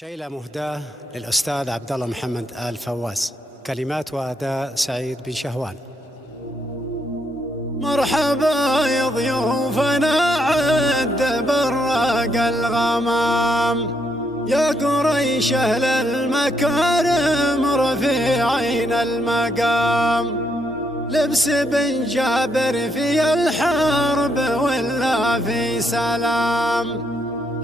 شيلة مهداة للأستاذ عبد الله محمد آل فواز، كلمات وأداء سعيد بن شهوان. مرحبا يا ضيوفنا عد براق الغمام، يا قريش أهل المكارم رفيعين المقام، لبس بن جابر في الحرب ولا في سلام،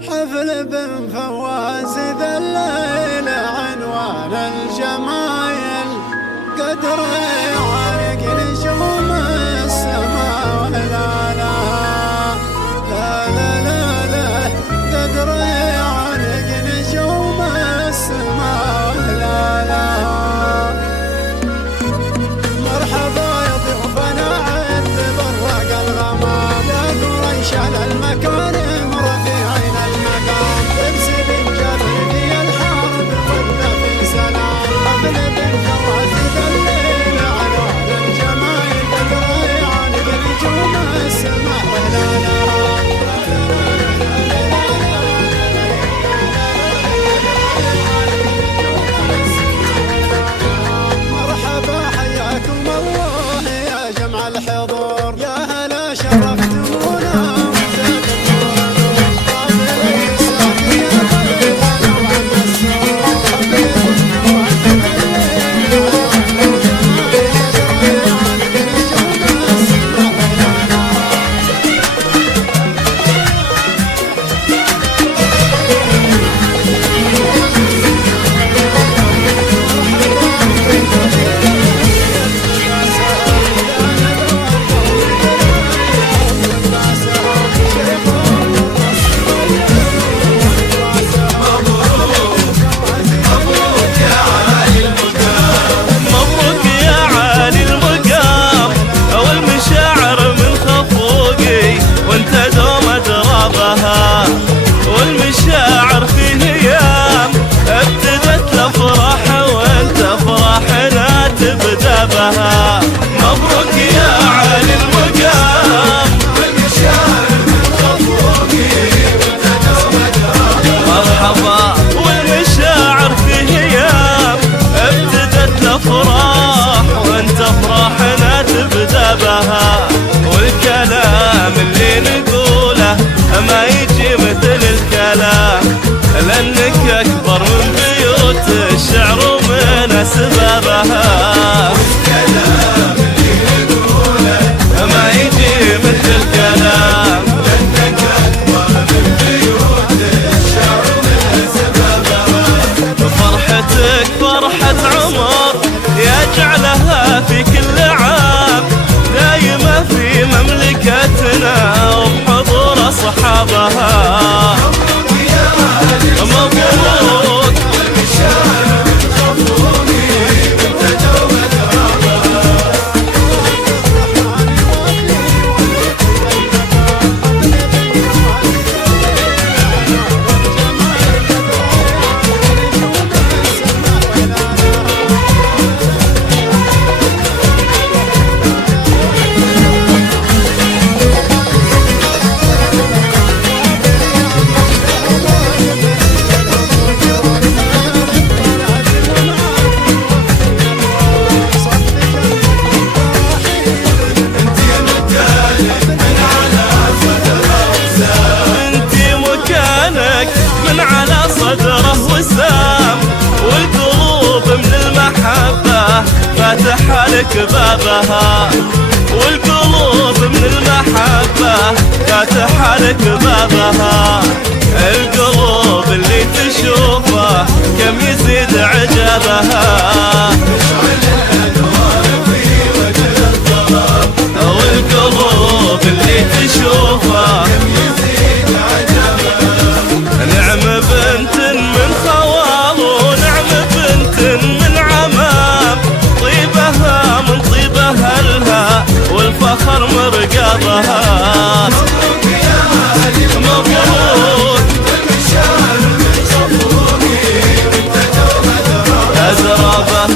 حفل بن فواز ذا الليل عنوان الجمايل، قدر يعرق نجوم السماء ولا لا لا لا لا لا، قدر يعرق نجوم السماء ولا لا. مرحبا يا ضيوفنا عد براق الغمام، يا قريش على المكارم رفيعين المقام، لبس بن جابر في الحرب ولا في سلام، حفل بن فواز ذا الليل عنوان الجمايل، قدر يعانق نجوم السماء ولا لا. مرحبا حياكم الله يا جمع الحضور، يا هلا شرفتمونا والمشاعر في هيام ابتدت الافراح وانت افراحنا تبدا بها. مبروك يا عالي المقام، والمشاعر من خفوقي وانت دوم درابها. مرحبا والمشاعر في هيام ابتدت الافراح وانت افراحنا تبدا بها. والكلام اللي نقوله ما يجي مثل الكلام، لأنك أكبر من بيوت الشعر ومن أسبابها. والكلام اللي نقوله ما يجي مثل الكلام، لأنك أكبر من بيوت الشعر ومن أسبابها. فرحتك فرحة عمر يجعلها في كل عام دايمة في مملكتنا وبحضور أصحابها. مبروك يا أهل مبروك، والمشاعر من خفوقي وانت دوم درابها. من على صدره وسام، والقلوب من المحبة فاتحة لك بابها. والقلوب من المحبة فاتحة لك بابها. القلوب اللي تشوفه كم يزيد عجبها. والقلوب اللي تشوفه كم يزيد عجبها. نعم بنت من خوال ونعم بنت من عمام، طيبها من طيب أهلها والفخر مرقبها. مبروك يا أهلي مبروك، والمشاعر من خفوقي وانت دوم درابها.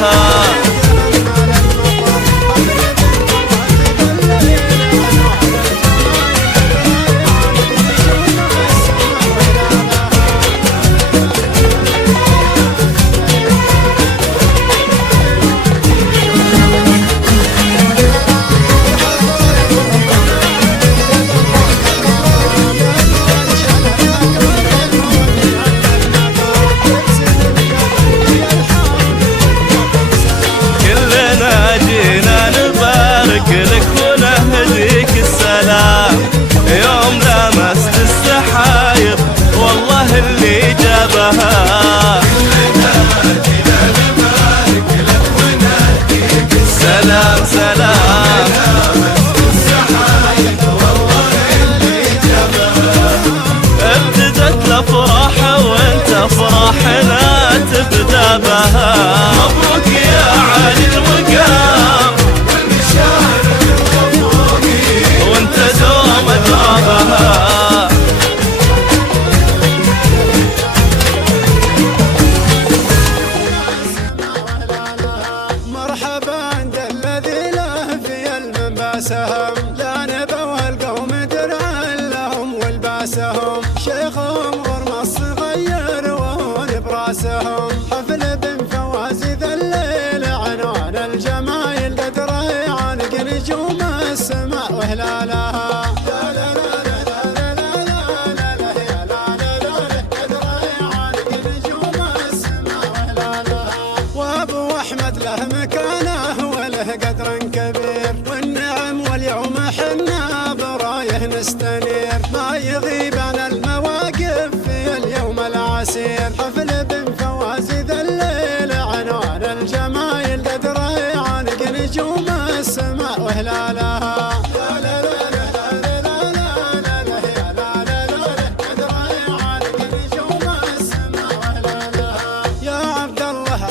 كبير ما يغيب عن المواقف في اليوم العسير. حفل بن فواز ذا الليل عنوان الجمايل قدره يعانق نجوم السماء وهلالها.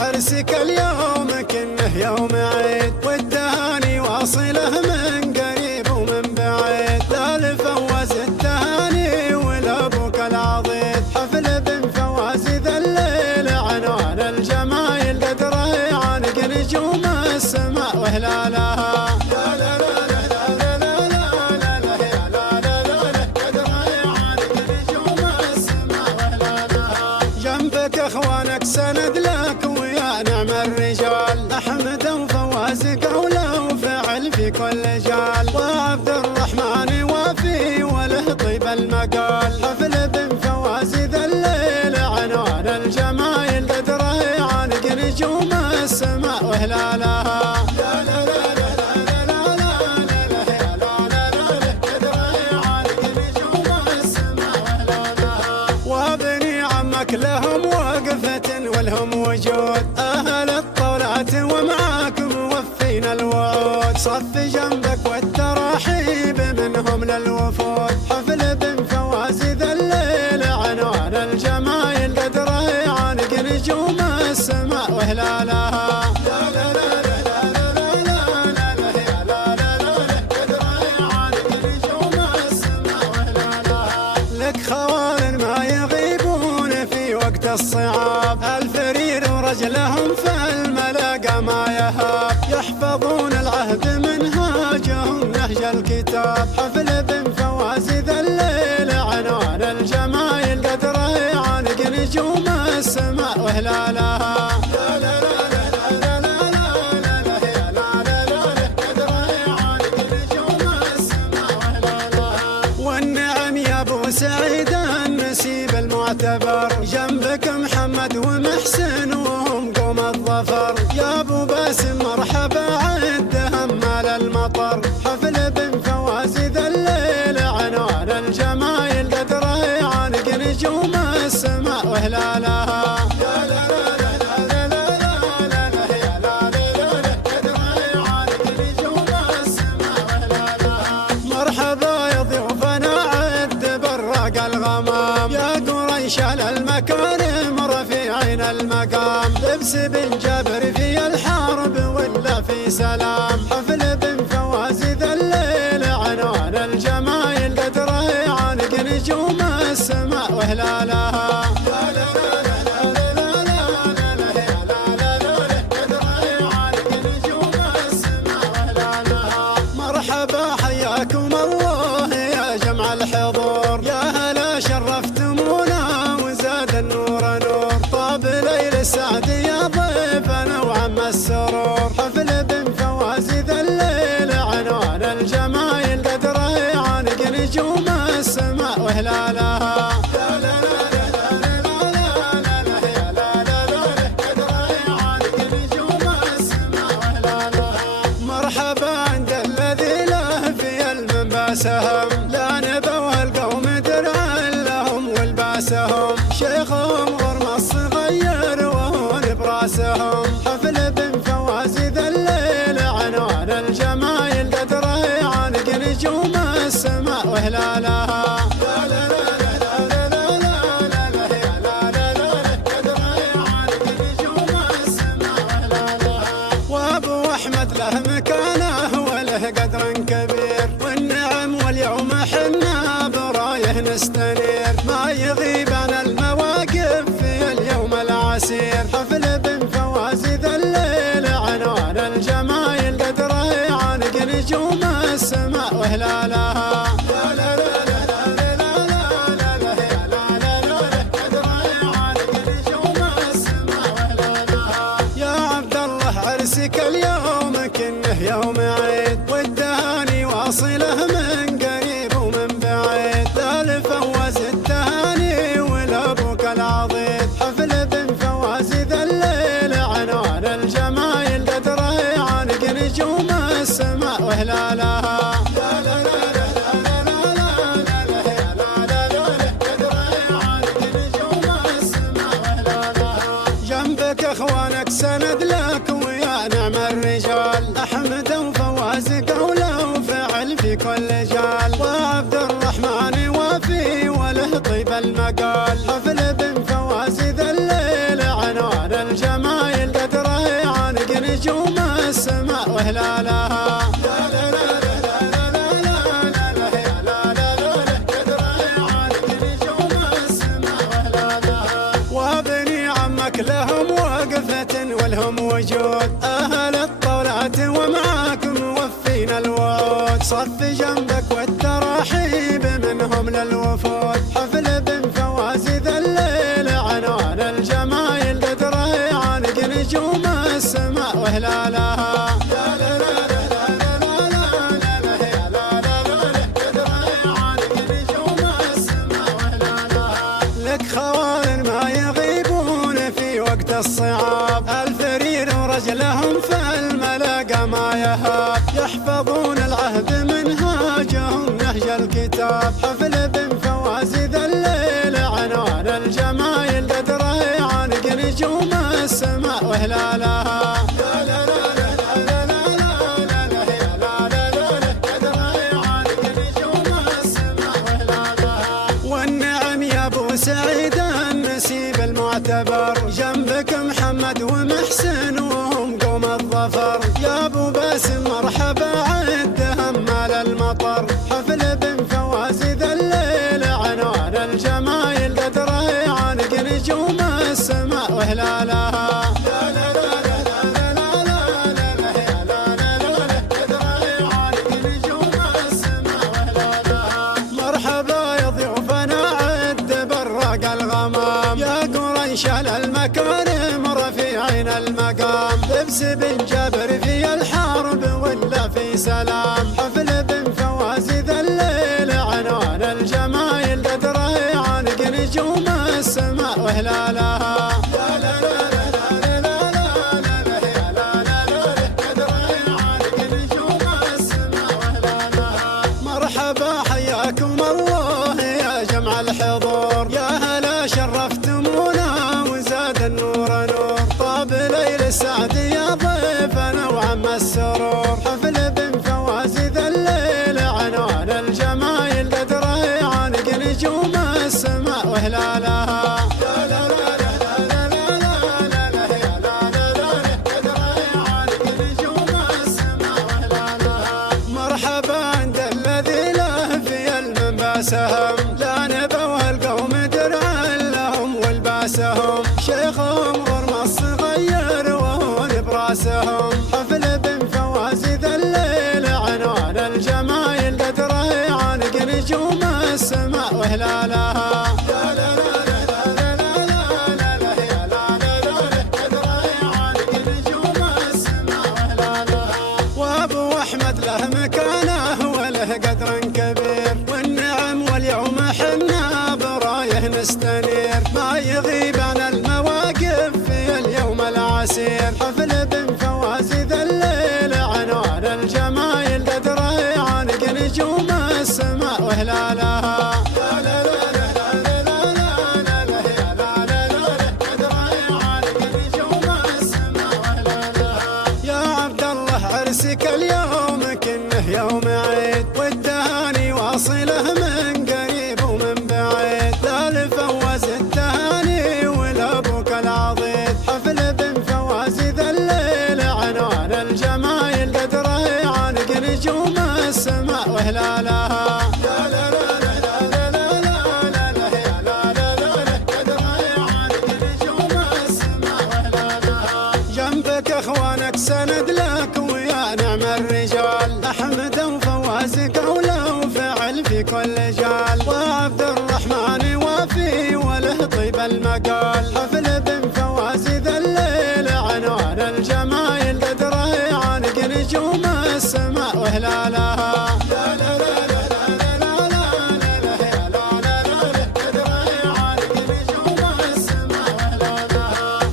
عرسك اليوم كنه يوم عيد والتهاني واصله من قريب ومن بعيد. لا لفواز التهاني ولابوك العضيد. حفل بن فواز ذا الليل عنوان الجمايل قدره يعانق نجوم السماء وهلالها. جنبك اخوانك سند لك ويا نعم الرجال. احمد وفواز قوله وفعل في كل جال. وعبد الرحمن وافي وله طيب المقال. حفل بن فواز ذا الليل عنوان الجمايل قدره يعانق نجوم السماء وهلالها. لهم وقفة ولهم وجود أهل الطولات ومعاكم وفينا الوعود. صف جنبك والترحيب منهم للوفود. حفل بن فواز ذا الليل عنوان الجمايل قدره يعانق نجوم السماء وهلالها. لك خوال ما يغيبون في وقت الصعاب. الفرير ورجلهم في الملاقى ما يهاب. يحفظون العهد منهاجهم نهج الكتاب. حفل بن فواز ذا الليل عنوان الجمايل قدره يعانق نجوم السماء وهلالها. والنعم يا ابو سعيد النسيب المعتبر. جنبك محمد ومحسن وهم قوم الظفر. يا ابو باسم مرحبا عدهم مال المطر. حفل بن فواز ذا الليل عنوان الجمايل قدره يعانق نجوم السماء وهلالها. مرحبا يا ضيوفنا عد براق الغمام. يا قريش على المكارم رفيعين المقام. لبس بن جابر في الحرب ولا في سلام. حفل بن فواز ذا الليل عنوان الجمايل قدره يعانق نجوم السماء وهلالها. مرحبا حياكم الله يا جمع الحضور. يا هلا شرفتمونا وزاد النور نور. طاب ليل السعد يا ضيفنا وعم السرور. حفل بن فواز ذا الليل عنوان الجمايل قدره يعانق نجوم السماء وهلالها. مرحبا عند الذي له في المنباسهم. لا نبوه القوم درعا لهم والباسهم. شيخهم غرم الصغير وهو براسهم. حفل بن فواز ذا الليل عنوان الجمايل قدره يعانق نجوم السماء وهلالها. وابو احمد له مكانه وله قدر كبير. والنعم واليوم حنا برايه نستنير. ما يغيب عن المواقف في اليوم العسير. حفل بن فواز ذا الليل عنوان الجمايل قدره يعانق نجوم السماء وهلالها. يا عبد الله عرسك اليوم كنه يوم عيد والتهاني واصله من قريب ومن بعيد. لا لفواز التهاني ولابوك العضيد. حفل بن فواز ذا الليل عنوان الجمايل قدره يعانق نجوم السماء وهلالها. المقال. حفل بن فواز ذا الليل عنوان الجمايل، قدره يعانق نجوم السماء وهلالها. وابني عمك لهم وقفة والهم وجود، أهل الطولات ومعاكم موفين الوعود. صف جنبك والتراحيب منهم للوفود. حفل بن فواز ذا الليل عنوان الجمايل، قدره يعانق نجوم السماء وهلالها. لك خوال ما يغيبون في وقت الصعاب، الفرير ورجلهم في الملاقى ما يهاب. يحفظون العهد منهاجهم نهج الكتاب. حفل بن فواز ذا الليل عنوان الجمايل، قدره يعانق نجوم السماء وهلالها. والنعم يا ابو سعيد النسيب المعتبر، جنبك محمد ومحسن وهم قوم الظفر. يا ابو باسم مرحبا عدهم مال المطر. حفل بن فواز ذا الليل عنوان الجمايل، قدره يعانق نجوم السماء وهلالها. مرحبا يا ضيوفنا عد براق الغمام، يا قريش المكارم رفيعين المقام. لبس بن جابر في الحرب ولا في سلام. حفل بن فواز ذا الليل عنوان الجمايل، قدره يعانق نجوم السماء وهلالها. مرحبا حياكم الله يا جمع الحضور، يا هلا شرفتمونا وزاد النور نور. طاب ليل السعد يا ضيفنا وعم السرور. حفل بن فواز ذا الليل عنوان الجمايل، قدره يعانق نجوم السماء وهلالها. مرحبا عند الذي له في المنباسهم، لا نبوه القوم درعا لهم والباسهم. شيخهم غرم الصغير وهون براسهم. حفل بن فواز ذا الليل عنوان الجمايل، قدره يعانق نجوم السماء وهلالها. وابو احمد له مكانه وله قدر كبير، والنعم واليوم حنا برايه نستنير. ما يغيب عن المواقف في اليوم العسير. حفل بن فواز ذا الليل عنوان الجمايل، قدره يعانق نجوم السماء وهلالها. يا عبد الله عرسك اليوم كنه يوم عيد، والتهاني واصله من قريب ومن بعيد. لا لفواز التهاني ولابوك العضيد. حفل بن فواز ذا الليل عنوان الجمايل، قدره يعانق نجوم السماء وهلالها. جنبك اخوانك سند لك ويا نعم الرجال. احمد وفواز قوله وفعل في كل جال، وعبد الرحمن وافي وله طيب المقال. حفل بن فواز ذا الليل عنوان الجمايل، قدره يعانق نجوم السماء وهلالها.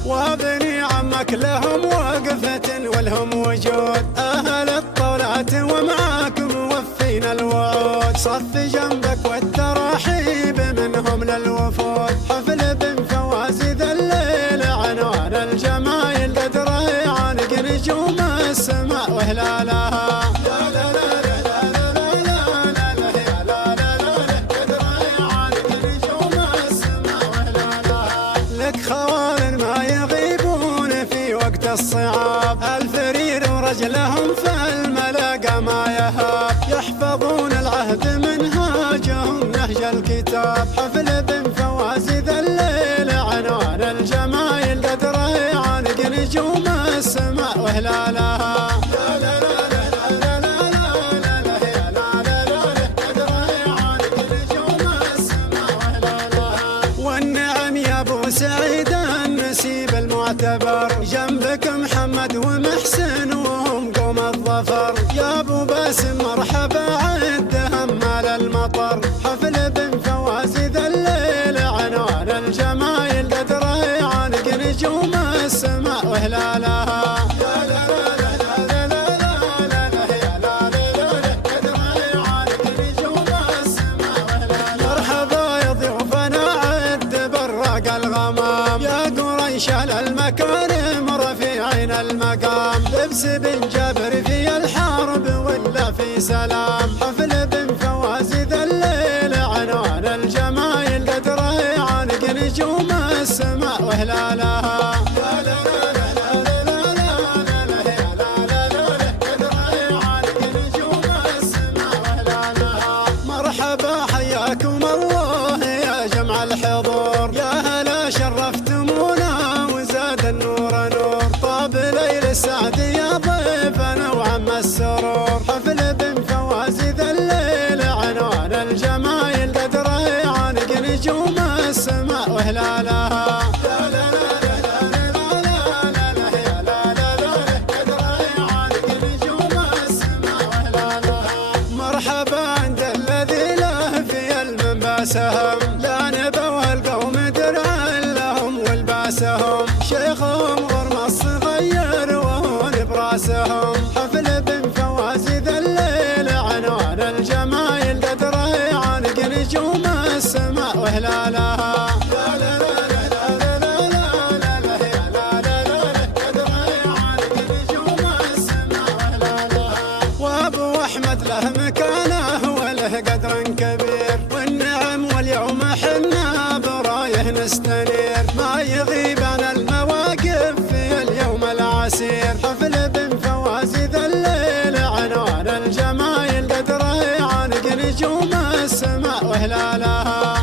وابني عمك لهم وقفة والهم وجود، أهل الطولات ومعاكم موفين الوعود. صف جنبك والتراحيب منهم للوفود. حفل بن فواز ذا الليل عنوان الجمايل، قدره يعانق نجوم السماء وهلالها. والتاج لهم في الملاقى ما يهاب، يحفظون العهد منهاجهم نهج الكتاب. حفل بن فواز ذا الليل عنوان الجمايل، قد ريعانق نجوم السماء وهلالها. والنعم يا ابو سعيد النسيب المعتبر، جنبك محمد ومحسن وهم قوم الظفر. يا ابو باسم مرحبا عدهم مال المطر، حفل بن فواز ذا الليل عنوان الجمايل، قد ريعانق نجوم السماء وهلالها. الغمام يا قريش على المكارم رفيعين المقام، لبس بن جابر في الحرب ولا في سلام. حفل بن فواز ذا الليل عنوان الجمايل، قد ريعانق نجوم السماء وهلالها. مرحبا حياكم الله يا جمع الحضور، يا هلا شرفتمونا وزاد النور نور. طاب ليل السعد يا ضيفنا وعم السرور، حفل بن فواز ذا الليل عنوان الجمايل، قد ريعانق نجوم السماء وهلالها. مرحبا عند الذي له في المنباسهم، لا نبوه القوم درعا لهم والباسهم. شيخهم غرم الصغير وهون براسهم، حفل بن فواز ذا الليل عنوان الجمايل، قد ريعانق نجوم السماء وهلالها. وابو احمد له مكانه وله قدر كبير، والنعم واليوم حنا برايه نستنير. ما يغيب عن المواقف في اليوم العسير، حفل بن فواز ذا الليل عنوان الجمايل، قد ريعانق نجوم السماء وهلالها.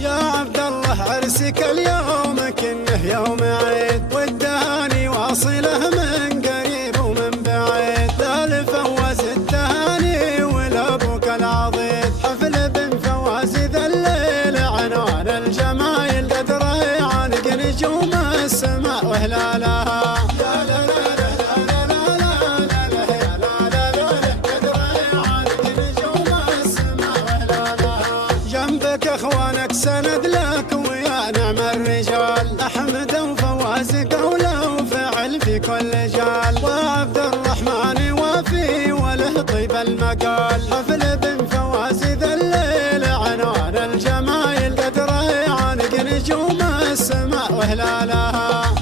يا عبد الله عرسك اليوم كنه يوم عيد، والتهاني واصله من قريب ومن بعيد. لا لفواز التهاني ولابوك العضيد، حفل بن فواز ذا الليل عنوان الجمايل، قد ريعانق نجوم السماء وهلالها. جنبك اخوانك سند لك ويا نعم الرجال، احمد وفواز قوله وفعل في كل جال. وعبد الرحمن وافي وله طيب المقال، حفل بن فواز ذا الليل عنوان الجمايل، قد ريعانق نجوم السماء وهلالها.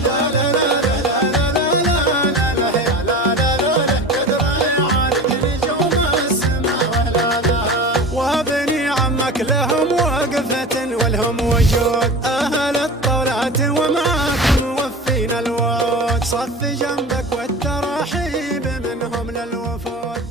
وابني عمك لهم وقفة ولهم وجود، أهل الطولات ومعاك موفين الوعود. صف جنبك والتراحيب منهم للوفود.